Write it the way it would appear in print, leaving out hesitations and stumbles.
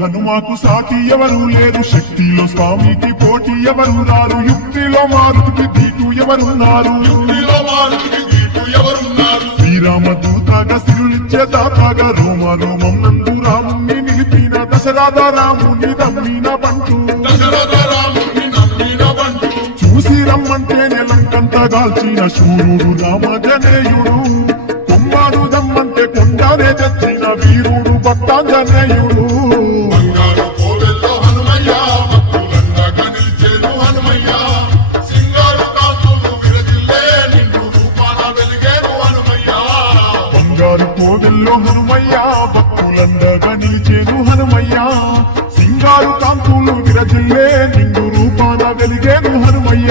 హనుమాకు సాటి ఎవరు లేరు, శక్తిలో స్వామికి పోటీ ఎవరు రారు, యుక్తిలో మారుతికి దీటు ఎవరున్నారు, శ్రీరామదూతగా సిరులిచ్చే దాతగా రోమ రోమం నందు రాముని నిలిపిన దశరథ రాముని దమ్మిన బంటు, చూసి రమ్మంటేనే లంకంత గాల్చిన శూరుడు రామజనేయుడు, కొమ్మాడు దమ్మంటే కొండనే తెచ్చిన వీరుడు భక్తాంజనేయుడు. కోవెల్లో హనుమయ్య భక్తులందగా నిలిచేను హనుమయ్య, సింగారు కాంతులు విరజిల్లే నిండు రూపాన వెలిగేను హనుమయ్య.